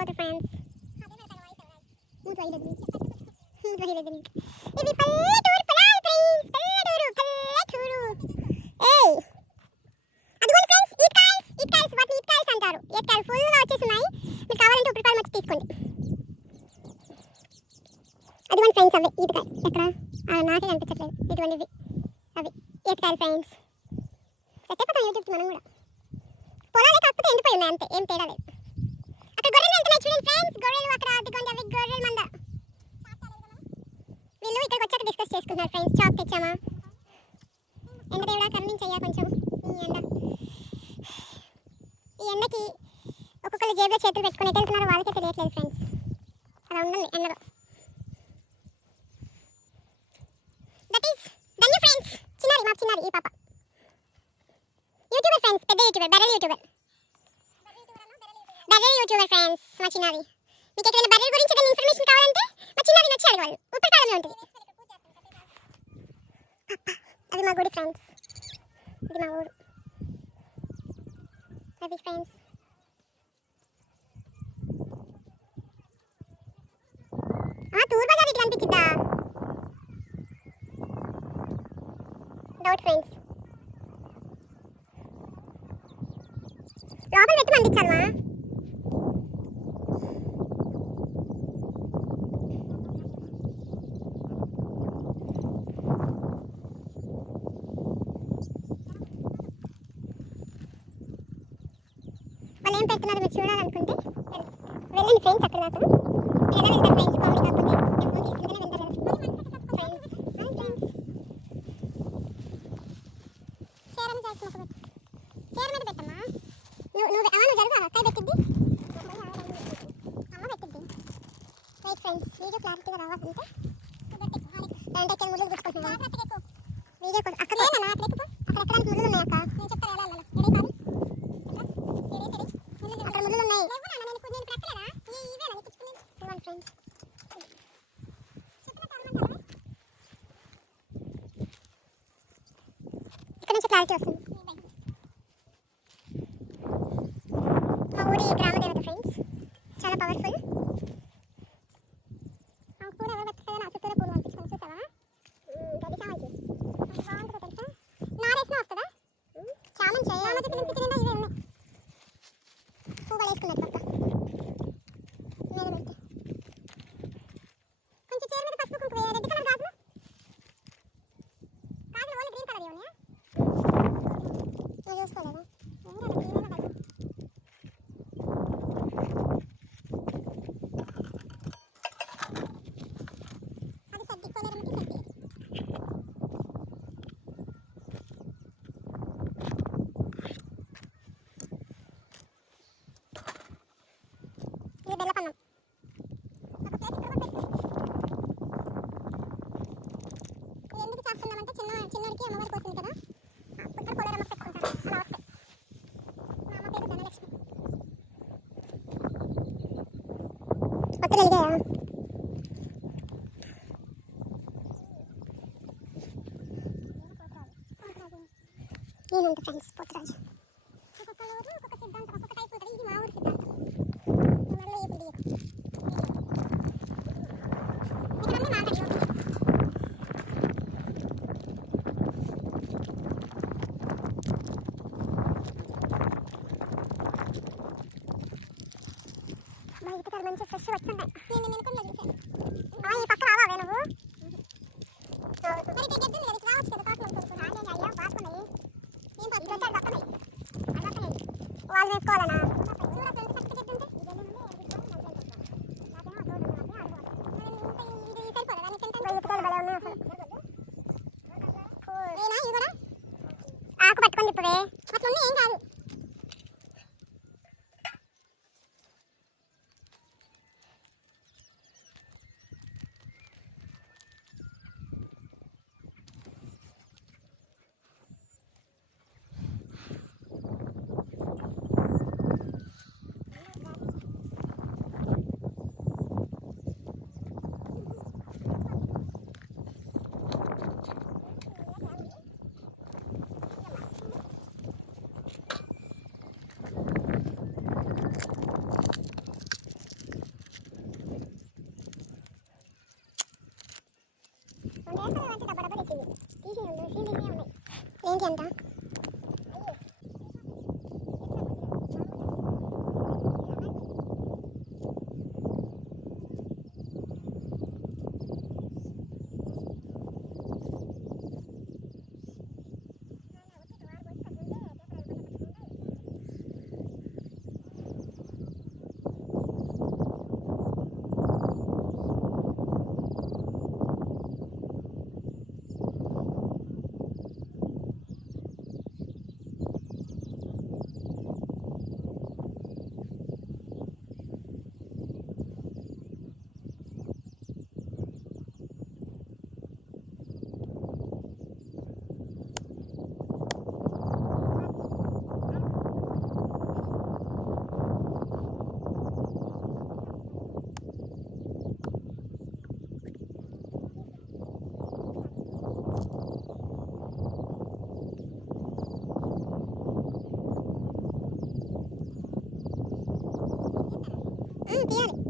అయిపోతాయి ఫ్రెండ్స్ ఇది పల్లెటూరు పొలాలు ఫ్రెండ్స్ పల్లెటూరు పల్లెటూరు ఏయ్ అదిగోండి ఫ్రెండ్స్ ఈట్కాయల్స్ ఈట్కాయల్స్ వాటిని ఈట్కాయల్స్ అంటారు. ఈట్కాయలు ఫుల్గా వచ్చేస్తున్నాయి మీకు కావాలంటే ఒకటి రూపాయలు వచ్చి తీసుకోండి. అదిగోండి ఫ్రెండ్స్ అవి ఈతకాయ ఎక్కడ? ఆ, నాకే కనిపించట్లేదు. ఇటువంటివి. అవి ఈతకాయలు ఫ్రెండ్స్ సెట్ అయిపోతాం యూట్యూబ్ మనం కూడా. పొలాలే కాకపోతే ఎండిపోయి ఉన్నాయి అంతే. ఏం తేడా లేదు. వెళ్తున్నాయి చూడండి ఫ్రెండ్స్ గొర్రెలు అక్కడ అదిగోండి అవి గొర్రెల మంద. వీళ్ళు ఇక్కడికి వచ్చాక డిస్కస్ చేసుకుంటున్నారు ఫ్రెండ్స్ తెచ్చామా? ఎండ దేవుడా కరుణించయ్యా కొంచెం. ఈ ఎండ. ఈ ఎండకి ఒక్కొక్కరు జేబులో చేతులు పెట్టుకుని ఎటు వెళ్తున్నారో వాళ్ళకే తెలియట్లేదు ఫ్రెండ్స్. అలా ఉండండి ఎండలో. దట్ ఈస్ ధన్య ఫ్రెండ్స్ చిన్నారి మా చిన్నారి ఈ పాప. యూట్యూబర్ ఫ్రెండ్స్ పెద్ద యూట్యూబర్ బెరల్ యూట్యూబర్ బర్రెల యూట్యూబర్ ఫ్రెండ్స్ మా చిన్నవి మీకు ఎక్కడైనా బర్రెల గురించి ఏదైనా ఇన్ఫర్మేషన్ కావాలంటే మా చిన్నవి వచ్చి అడగవాలి ఉప్పరకాలంలో ఉంటుంది. అది మా గుడి ఫ్రెండ్స్ ఇది మా ఊరు. అది ఫ్రెండ్స్ టూర్ బజార్ ఇట్లా డౌట్ ఫ్రెండ్స్ లోపల పెట్టి పంపించాలమా పెడుతున్నారో మీరు చూడాలనుకుంటే వెళ్ళండి ఫ్రెండ్స్ అక్కడ దాకా ఎలా వెళ్తారు ఫ్రెండ్స్ కామెడీ తీసుకుంటేనే వెళ్తారు చీర చీర మీద పెట్టమ్మా? నువ్వు నువ్వు జరుగు అక్కడ పెట్టిద్ది? అమ్మ పెట్టిద్ది. రైట్ ఫ్రెండ్స్ వీడియో క్లారిటీగా రావాలంటే అంటే ఇక్కడ ముళ్ళు గుచ్చుకుంటున్నా వీడియో కూడా అక్కడ అక్కడ ఎక్కడ ముళ్ళు అక్క నేను చెప్తాను ఎలా వెళ్ళాలి అక్కడ ముళ్ళు ఉన్నాయి ఫ్రెండ్స్ ఇక్కడ నుంచి క్లారిటీ వస్తుంది. మా ఊరి గ్రామ దేవత ఫ్రెండ్స్ చాలా పవర్ఫుల్ ఆ కూర ఎవరు పెట్టారా నా పూలు పంపించుకొని చూసావా? గది చామంతి. బాగుంటుందో తెలుసా? నారేసినా వస్తుందా? 我这里一个人。మంచి ఫ్రెష్ వస్తున్నాయి నేను చూసాను అమ్మా ఈ పక్క రావా నువ్వు? మరి ఇక్కడ ఉంది కదా ఇటు రావచ్చు కదా కాకులు కొనుక్కొని రాండి అయ్యా బాగున్నాయి ఏం పక్కన. పక్కనే. వాళ్ళు వేసుకోవాలనా? చూడ ఫ్రెండ్స్ పక్క గడ్డి ఉంటే ఆకు పట్టుకొని తిప్పవే. 简单的。嗯不要了